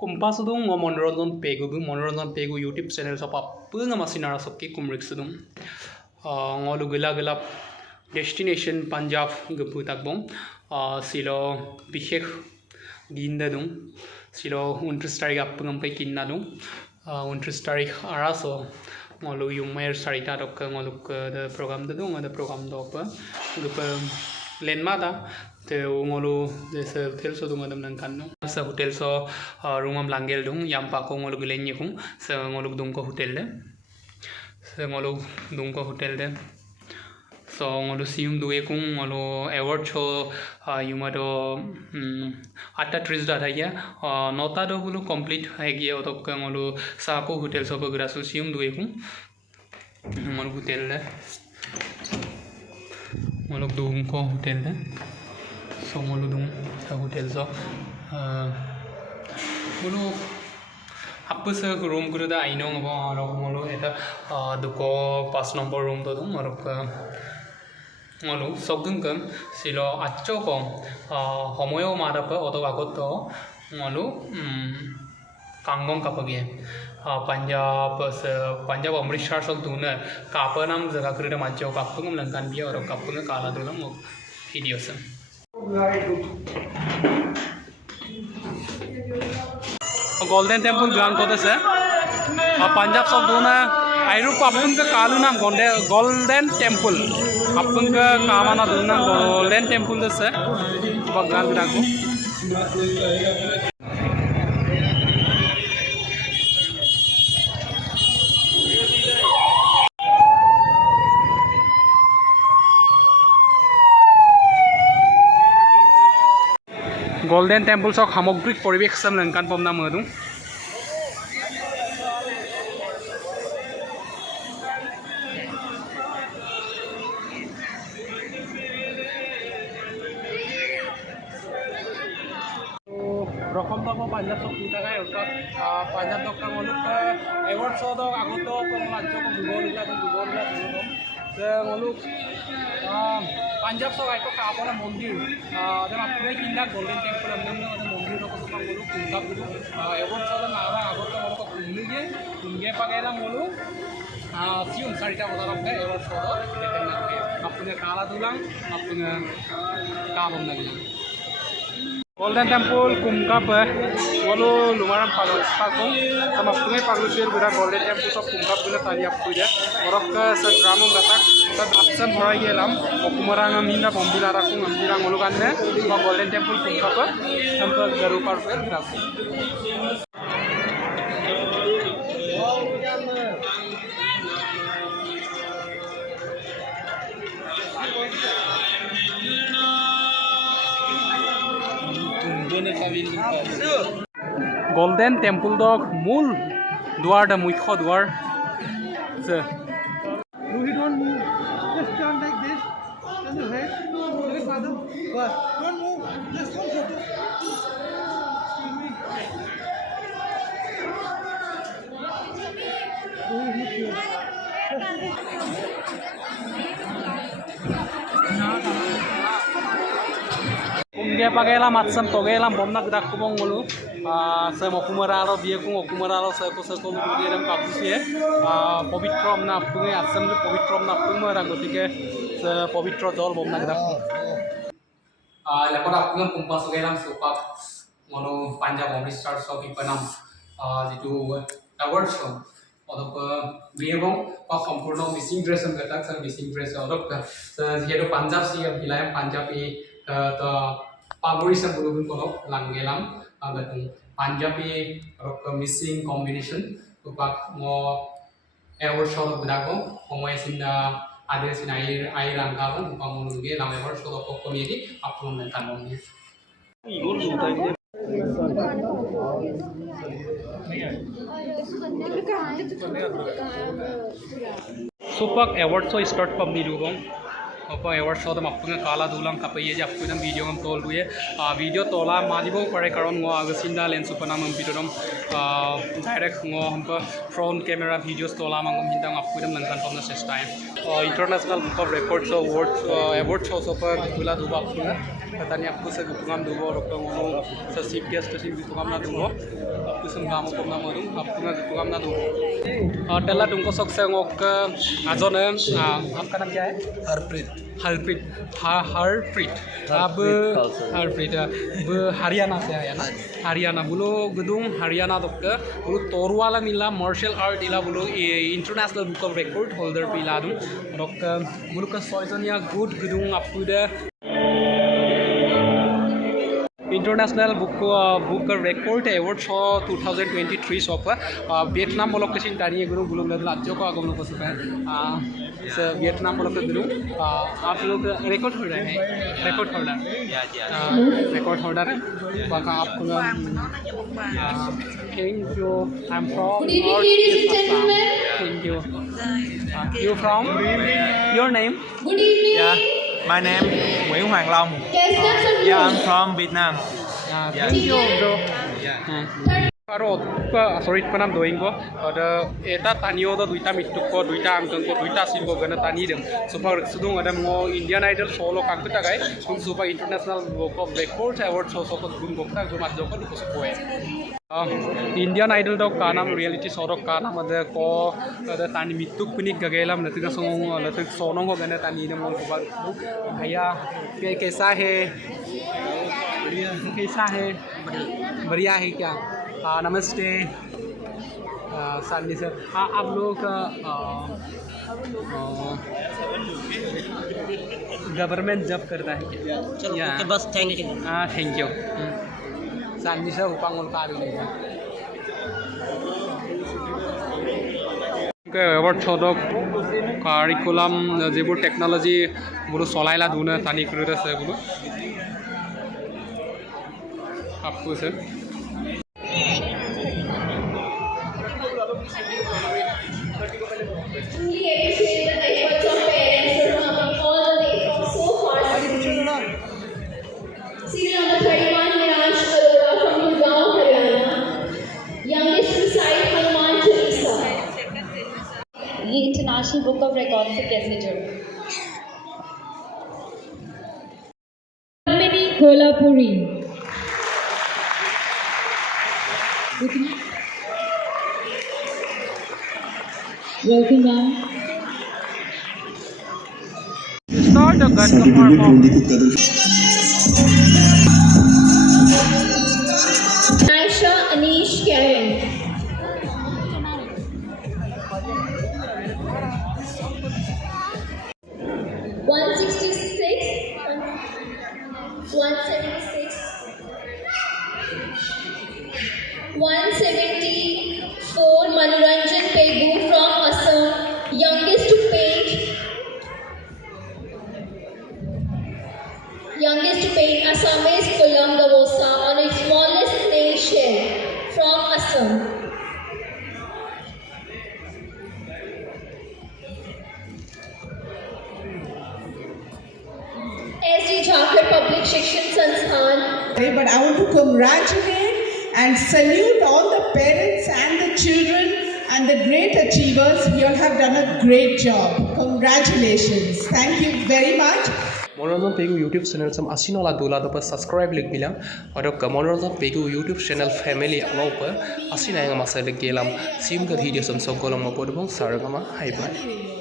kumpa sudung ngo Monuranjan pegu YouTube channel so pa punga masinara sokki kumrik sudung ngo lu gila destination Punjab gupu takbom silo bishek ginda dung silo 29 tarik apungam pai kinna dung 29 tarik araso ngo lu yumair sarita dok ngo lu the program dung the program dok gupu lenma da te ngolu desa hotel so dung adam nang kanno sa hotel so room am langel dung yam pa ko ngolu glenye kung sa ngolu dung ko hotel de sa ngolu dung ko hotel de so ngolu sium duwe kung ngolu award show yuma do 38 da thaya 9 do hulu complete hai gya otok ngolu sa ko hotel so bagra so sium duwe kung ngolu hotel de ngolu dung ko hotel de so ngolu dung sa hotel so ngolu apa sa room guru da aino ngabo aro ngolu eta duko 5 number room to dung aro ngolu sogeng kan silo accho ko homoyo mara pa oto agot to ngolu kangong kapage Punjab Amritsar sok duna kapa nam jaga krida mancho kapung langkan biya aro kapung kala dulam video sa Golden Temple Grand Kota se Punjab sok duna airu kapung ka kalu nam Golden Temple kapung ka kamana duna Golden Temple se bagan graku Golden Temple sok hamogrik poribek sam langkan pomna modung rokom toko Punjab sok kita kai utak Punjab tok kang oluk award so dok agot to kong lanjo ko bugorila dum se oluk Punjab sok aiko ka apona mondir dan apne kinda Golden Temple amne mondir ko tukang oluk Punjab dulu award so na ara agot to oluk kunge pagela oluk sium sarita boda rokhe award so do deken na apne kala dulang apne kalom nagi Golden Temple kumkap walu lumayan palu pakung sama pungai palu sir bira Golden Temple sok kumkap bina tali apku ya orok ke sedramu gatak sedapsen horai gelam okumarang minda bombila rakung amjirang ulukanne ma Golden Temple kumkap sampai garu parfel bira Golden Temple dog mul duar da muikho duar sir no you don't move just turn like this turn your head very father what don't move just one photo dia pakai lam atsam toge lam bomna gedak kumong mulu se mokumaralo biye kung okumaralo se ko dia ram kapusie pavitrom na punge atsam de pavitrom na pumara gotike se pavitro jol bomna gedak lepor apung kumpa soge lam sopak mono Punjab Amritsar so ipanam jitu award show odok biebong pa sampurno missing dress am gedak se missing dress odok jedo Punjab si bilai Punjab e to pabole sam bulubun kolok langgelam agatung Punjabi rok missing combination tupak mo award show brago homoy sinda ade sin ai rangkabon tupak mulunge lam award show ko komedi apun mentan bomni supak award show start pabni dugong apa award show dam apung kala dulang kapai je apun video am tol duye video tola majibo pare karon ngo agasinda lens upanam bidodom direct ngo hampa front camera videos tola mangom hindang apun langkan pamna chesta international book of records award show so pa tupula duba apun tani aku sa gupungam dugo rokto ngono sa chief guest sa gupungam na dugo aku sembam ko na modum aku na gupungam na dugo tela तुमको सकसे ngok ajone आपका नाम क्या है हरप्रीत हरप्रीत हरप्रीत अब हरप्रीत अब हरियाणा से आया ना हरियाणा बोलो gedung हरियाणा dokter बोलो तोरवाला मिला मार्शल आर्ट इला बोलो international book of record holder पिला दूं dokter बोलो का सॉइजनिया गुड gedung आपको दे international book record award show 2023 show पर वियतनाम मुल्क के तारीख गुरु बुलुंग राज्यों को आगमन को सकता है वियतनाम मुल्क के गुरु आप लोग रिकॉर्ड होल्डर हैं रिकॉर्ड होल्डर है बाका आपको thank you I am from thank you from your name Good evening. Yeah, my name Nguyễn Hoàng Long. Yeah, I'm from Vietnam. thank you bro Paru sorry panam doing ko ada eta tanio do duita mituk ko duita angkang ko duita sin ko gana tani dem super sudung ada mo Indian Idol solo kang kita gai kum super international book of records award show so ko gun bokta jo mat jo ko ko poe Indian Idol do kanam reality show do kanam ada ko ada tani mituk punik gagailam natika song natik sonong ko gana tani dem ko ba भैया कैसा है बढ़िया है क्या नमस्ते Shalini sir आप लोग government job करता है क्या बस थैंक यू. हाँ थैंक यू सालनी सर उपांगोल का एवार्ड शोधक कारिकुलम जो टेक्नोलॉजी बोलो चलाइला दूने तानी कर बोलो आपको sir Serial number 31, Kokhole from Punjab, Haryana. Youngest to recite Hanuman Chalisa. ये इंटरनेशनल बुक ऑफ रिकॉर्ड से कैसे जुड़े? Mini Kolhapuri. Welcome ma'am. Start the gun performance. Aisha Anish Karen. One 174 Monuranjan pegu from Assam, youngest to paint Assamese Kolam Gavosa on its smallest snail shell from Assam. SD Jatir Public Shikshan Sansthan. But I want to congratulate and salute all the parents and the children and the great achievers. You all have done a great job. Congratulations. Thank you very much. Monuranjan pegu YouTube channel sam asinola dola do pa subscribe lik bilam aru Monuranjan pegu YouTube channel family alo pa asina nga masa lik gelam sim ka video sam sokolam mo podbong saragama hai bye.